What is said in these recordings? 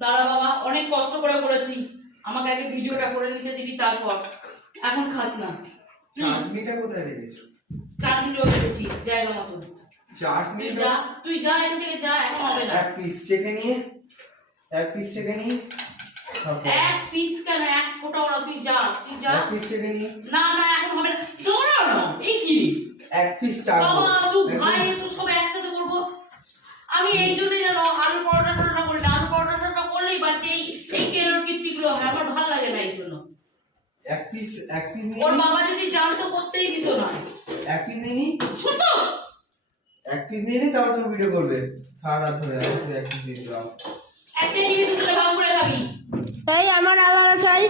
দাঁড়া বাবা, অনেক কষ্ট করে করেছি, আমাকে আগে ভিডিওটা করে নিতে দিবি, তারপর এখন খাস না। চাটনিটা কোথায় রেখেছো? চাটনি রেখেছি জায়গা মতো। চাটনি তুই যা এখান থেকে যা, এখন হবে না। এক পিস চেকে নিয়ে এক পিস কেন, এক ফোটাও না, তুই যা এক পিস চেকে নিয়ে না না এখন হবে না, দাঁড়াও না, এই কি এক পিস চাট বাবা আসুক, ভাই একটু সব একসাথে করবো। আমি এই জন্যই জানো আলু পরোটা করি না, আলু পরোটা করলেই বাড়িতে এই কেলোর কীর্তিগুলো হয়, আমার ভালো লাগে না এই জন্য। এক পিস নিয়ে ওর বাবা যদি জানতো করতেই দিত না। এক পিস নিয়ে নি, শুনতো এক পিস নিয়ে নি, তারপর তুমি ভিডিও করবে সারা রাত ধরে। আমাকে এক পিস দিয়ে দাও, একটা নিবি, দুটো ভালো করে খাবি। এই আমার আলাদা চাই,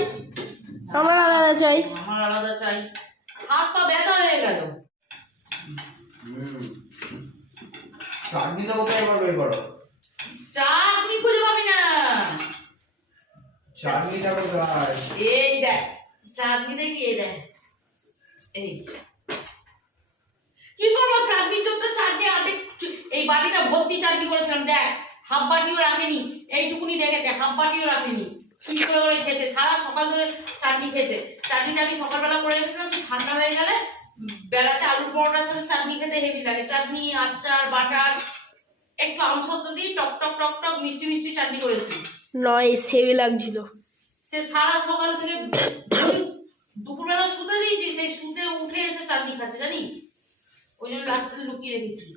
আমার আলাদা চাই, আমার আলাদা চাই, হাত পা ব্যথা হয়ে গেল। চাটনিটা কোথায় বের করো? চাটনি খুঁজে পাবি না। চাটনিটা কোথায়? এই দেখ চাটনি, দেখবি এই দেখ, এই কি করবো চাটনি চোখটা, চাটনি আটে, এই বাটিটা ভর্তি চাটনি করেছিলাম, দেখ হাফ বাটিও রাখেনি, এইটুকুনি দেখেছে, হাফ বাটিও রাখেনি, সুইচ করে করে খেতে, সারা সকাল ধরে চাটনি খেতে। চাটনিটা আমি সকালবেলা করে রেখেছিলাম, ঠান্ডা হয়ে গেলে বেলাতে আলু পরোটার সাথে চাটনি খেতে হেভি লাগে। চাটনি, আচার, বাটার, একটু আমসত্ব দিয়ে টক টক টক টক মিষ্টি মিষ্টি চাটনি করেছি। নয়েস হেভি লাগছিল। সে সারা সকাল থেকে দুপুরবেলা শুতে দিয়েছি, সেই শুতে উঠে এসে চাটনি খাচ্ছে জানিস, ওই জন্য লাস্টে লুকিয়ে রেখেছি।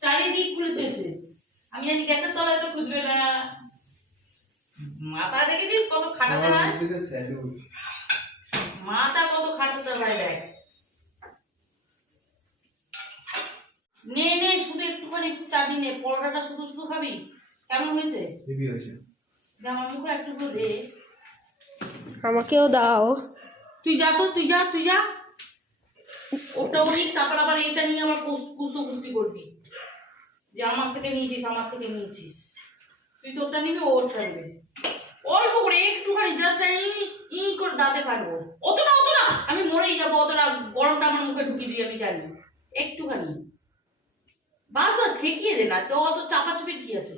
চারিদিক খুলে দিয়েছে, আমি জানি গ্যাসের তলায় তো খুঁজবে না। মাথা দেখেছিস কত খাটাতে হয়, মাথা কত খাটাতে হয় দেখ। নে নে শুধু একটুখানি চাটনি নে, পরোটাটা শুধু শুধু খাবি, কেমন হয়েছে? হেভি হয়েছে। আমার মুখে একটু দে, আমাকেও দাও। তুই যা তো, তুই যা ওটাও নিক, তারপর আবার এটা নিয়ে আমার কুস্তি করবি যে আমার থেকে নিয়েছিস। তুই তো ওটা নিবি, ওটা নিবে, অল্প করে একটুখানি জাস্ট ই করে দাঁতে কাটবো, অত না, আমি মরেই যাবো, অতটা গরমটা আমার মুখে ঢুকিয়ে দিই আমি জানি, একটুখানি বাস ঠেকিয়ে দে না তো, অত চাপাচুপির কি আছে।